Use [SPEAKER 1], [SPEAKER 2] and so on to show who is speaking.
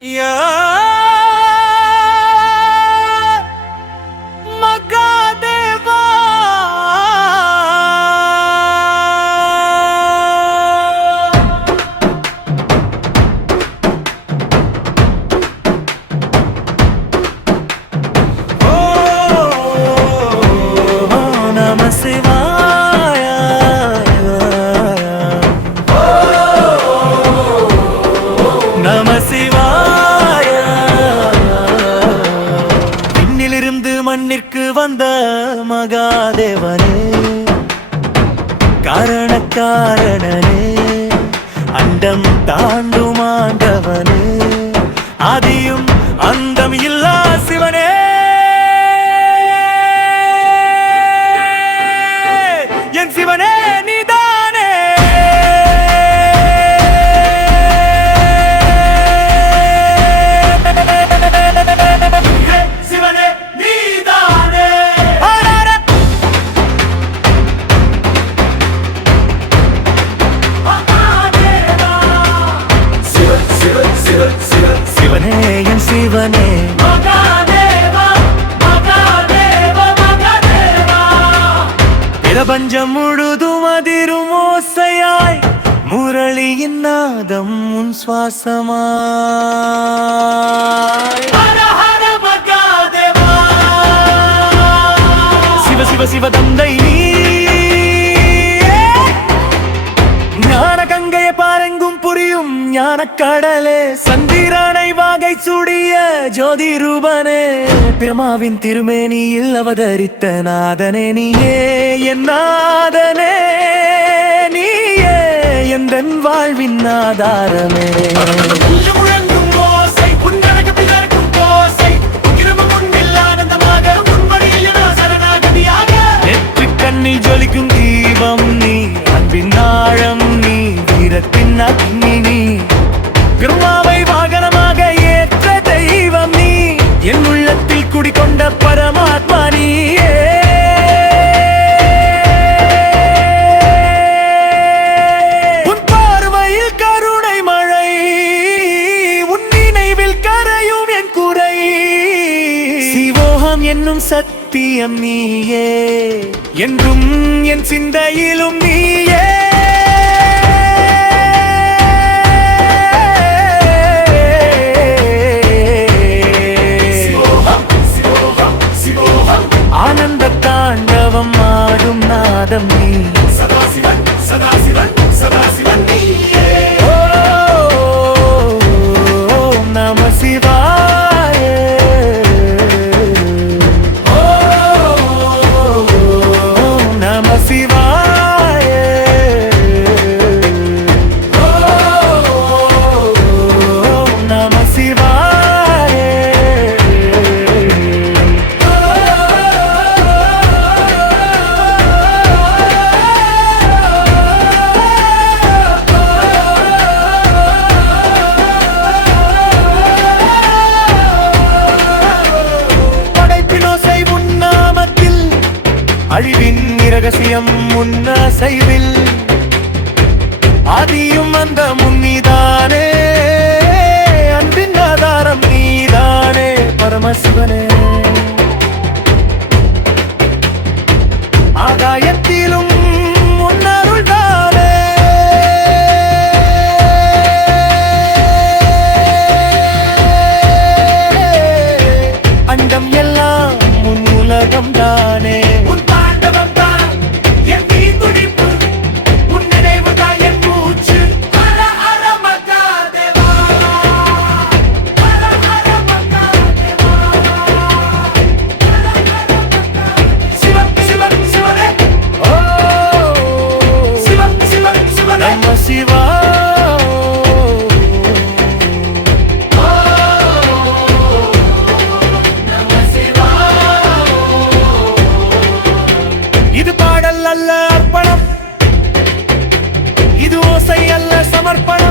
[SPEAKER 1] Yeah. மண்ணிற்கு வந்த மகாதேவனே காரண காரணனே அண்டம் தாண்டும் ஆண்டவனே. ஆதியும் அந்தம் இல்லா பிரபஞ்சம் முழுதும் அதிரும் ஓசையாய் முரளியின் நாதம் உன் சுவாசமாய். சிவ சிவ சிவ தந்தை நீ ஞான கங்கையை பாருங்கும் புரியும் ஞான கடலே சந்திரனை சுடிய ஜோதி ரூபனே பிரமாவின் திருமேனியில் அவதரித்த நாதனே நீயே என் நாதனே நீயே எந்தன் வாழ்வின் ஆதாரமே. சத்தியம் நீயே. என்றும் என் சிந்தையிலும் நீயே. ஆனந்த தாண்டவம் ஆடும் நாதம் நீ அழிவின் இரகசியம் முன்னசைவில் ஆதியும் அந்த முன்னிதானே. para